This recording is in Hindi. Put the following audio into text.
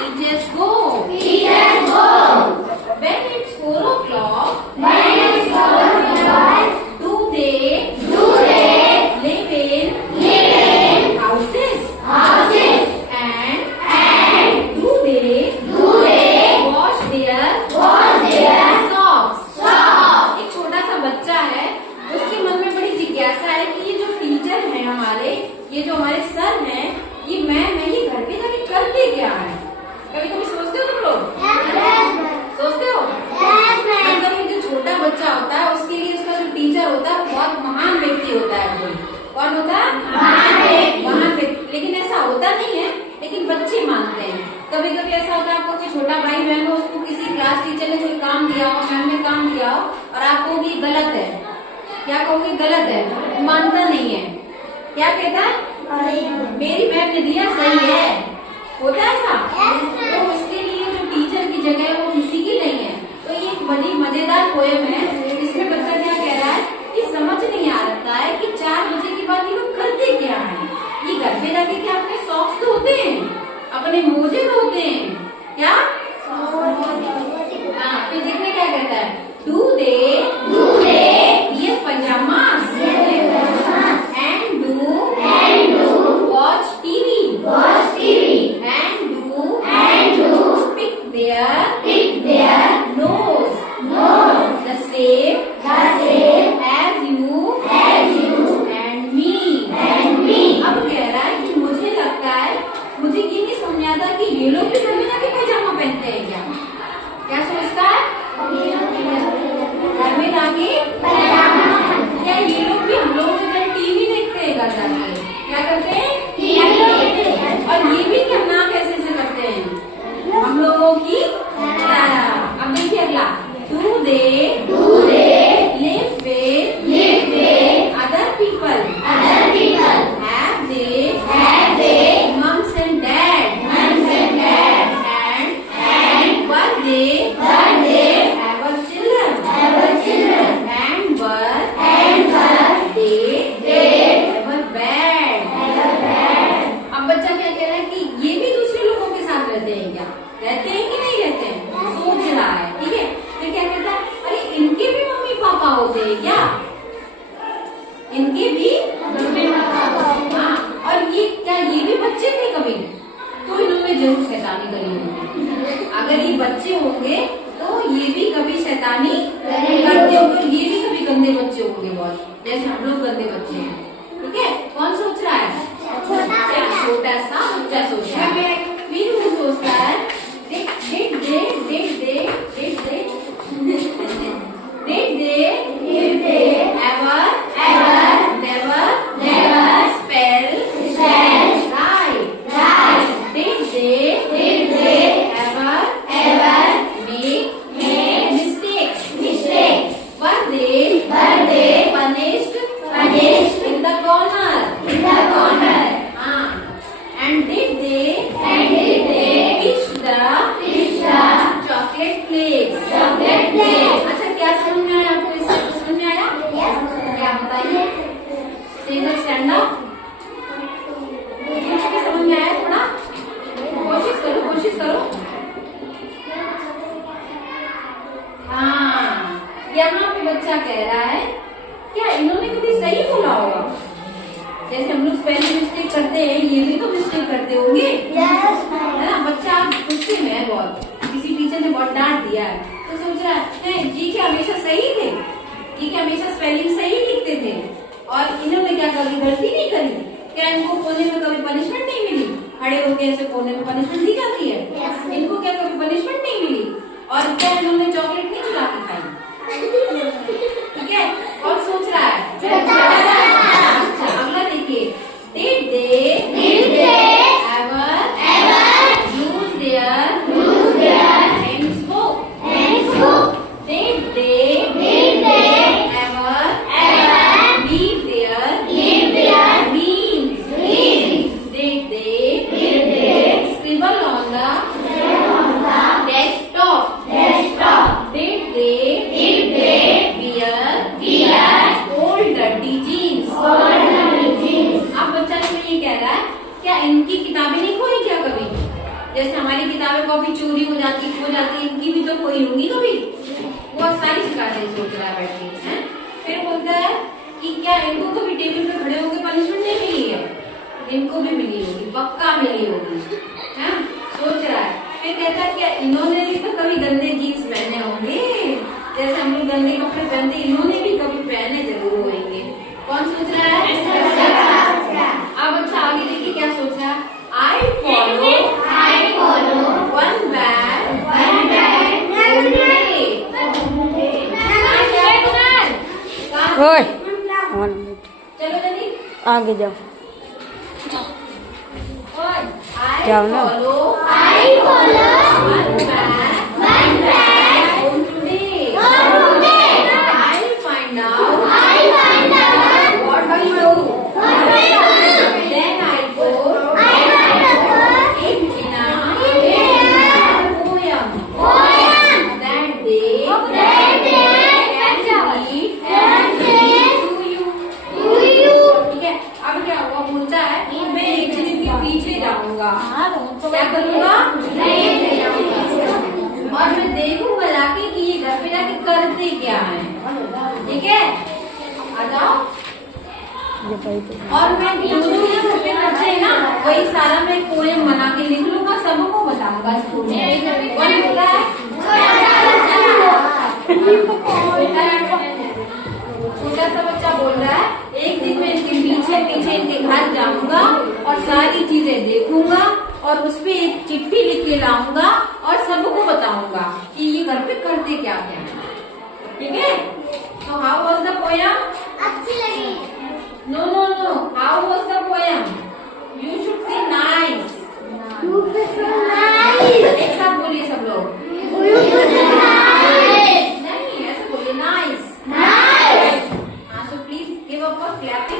teachers go. When it's 4 o'clock, do they live in houses? And do they wash their socks? एक छोटा सा बच्चा है, उसके मन में बड़ी जिज्ञासा है कि ये जो टीचर है हमारे, ये जो हमारे सर हैं, ये मैं ये घर पे जाके करते क्या है? कभी कभी सोचते हो तुम लोग? सोचते हो? मतलब ये जो छोटा बच्चा होता है, उसके लिए उसका जो टीचर होता है बहुत महान व्यक्ति होता है। कोई कौन होता है? महान व्यक्ति। लेकिन ऐसा होता नहीं है, लेकिन बच्चे मानते हैं। कभी कभी ऐसा होता है, आपको कोई छोटा भाई बहन हो, उसको किसी क्लास टीचर ने कोई काम दिया हो, मैम ने काम दिया हो, और आप कहोगे गलत है। क्या कहोगे? गलत है। मानता नहीं है। क्या कहता है? मेरी मैम ने दिया, सही है। होता है ऐसा? तो उसके लिए जो टीचर की जगह है वो किसी की नहीं है। तो ये एक बड़ी मजेदार पोएम है। इसमें बच्चा क्या कह रहा है कि समझ नहीं आ रहा है कि 4 बजे के बाद ये लोग करते क्या है। ये घर पे जाके क्या अपने सॉक्स धोते हैं, अपने मोजे धोते हैं क्या? हाँ, फिर देखने क्या कहता है? Do they wear pajamas and do watch TV and do pick their nose the same as you and me. अब कह रहा है कि मुझे लगता है, मुझे ये नहीं समझ आता कि ये लोग भी घर में जाके पैजामा पहनते हैं क्या? क्या सोचता है? घर में जाके क्या ये लोग भी हम लोग टीवी देखते हैं घर जाके? क्या करते हैं? और ये भी करना कैसे से करते हैं? हम लोगों की तरह। अब देखिए अगला, do they live with other people? Have they mums and dads? And were they ever children? And were they ever bad? अब बच्चा क्या कह रहा है कि ये भी दूसरे लोगों के साथ रहते हैं क्या? रहते हैं कि नहीं रहते हैं? सोच रहा है। ठीक है, फिर क्या कहता है? अरे इनके भी मम्मी पापा होते हैं क्या? इनके भी मम्मी पापा। हाँ, और ये क्या ये भी बच्चे थे कभी? तो इन्होंने जरूर शैतानी करी होगी। अगर ये बच्चे होंगे तो ये भी कभी शैतानी करते होंगे। ये भी कभी गंदे बच्चे होंगे बहुत, जैसे हम लोग गंदे बच्चे हैं। ठीक है, कौन सोच रहा है? छोटा सा बच्चा सोच रहा है। फिर वो सोचता है did they ever never spell right? Did they ever make mistakes? Were they punished in the corner? And did they fish the chocolate flakes? अच्छा, क्या समझ में आया आपको? इससे समझ में आया? क्या बताइए? सिंगल स्टैंड अप समझ में आया? थोड़ा कोशिश करो। हाँ, यहाँ पे बच्चा कह रहा है क्या इन्होंने कभी सही बोला होगा? जैसे हम लोग स्पेलिंग मिस्टेक करते हैं, ये भी तो मिस्टेक करते होंगे, है ना? बच्चा गुस्से में है बहुत, किसी टीचर ने बहुत डांट दिया है, तो सोच रहा है जी के हमेशा सही थे, जी के हमेशा स्पेलिंग सही लिखते थे, और इन्होंने क्या कभी गलती नहीं करी? क्या इनको कोने में कभी पनिशमेंट नहीं मिली? खड़े होकर ऐसे कोने में पनिशमेंट दी जाती है, इनको क्या कभी पनिशमेंट नहीं मिली? और क्या इन्होंने चॉकलेट नहीं चुरा के खाई? ठीक है, और सोच रहा है? अगला देखिए, did they ever use their handbook? Did they ever leave their memes? Did they scribble on the desktop? Did they किताबें कॉपी चोरी हो जाती, खो जाती, इनकी भी तो कोई होंगी कभी। बहुत सारी शिकायतें सोच रहा है बैठ के, हैं? फिर बोलता है कि क्या इनको कभी टेबल पे खड़े होकर पनिशमेंट नहीं मिली है? इनको भी मिली होगी, पक्का मिली होगी, हैं? सोच रहा है। फिर कहता है क्या इन्होंने भी तो कभी गंदे जीन्स पहने होंगे, जैसे हम लोग गंदे कपड़े पहनते, इन्होंने भी कभी पहने जरूर होंगे। कौन सोच रहा है? अब अच्छा आगे देखिए क्या सोच रहा है। I follow one bag ओए चलो जल्दी आगे जाओ जाओ ना। I follow one bag home today. I'll find out what we do. Then I go in a poem that they can read to you. ठीक है, अब क्या हुआ बोलता है मैं एक दिन के पीछे जाऊंगा, क्या करूंगा और मैं देखूंगा जाके कि ये घर पे जाके करते क्या है। ठीक है, आ जाओ। और मैं जो जो ये घर पे करते हैं ना वही सारा मैं पोएम बना के लिख लूंगा, सबको बताऊंगा स्कूल में। कौन बोल रहा है? छोटा सा बच्चा बोल रहा है एक दिन मैं इनके पीछे पीछे इनके घर जाऊंगा और सारी चीजें देखूंगा और उसपे एक चिट्ठी लिख के लाऊंगा और सबको बताऊंगा कि ये घर पे करते क्या क्या है। ठीक है, तो हाउ वाज द पोयम? अच्छी लगी। No no no, how was the poem? You should say nice. एक साथ बोलिए सब लोग। नहीं, ऐसे बोलिए नाइस। हाँ, so please give a clapping.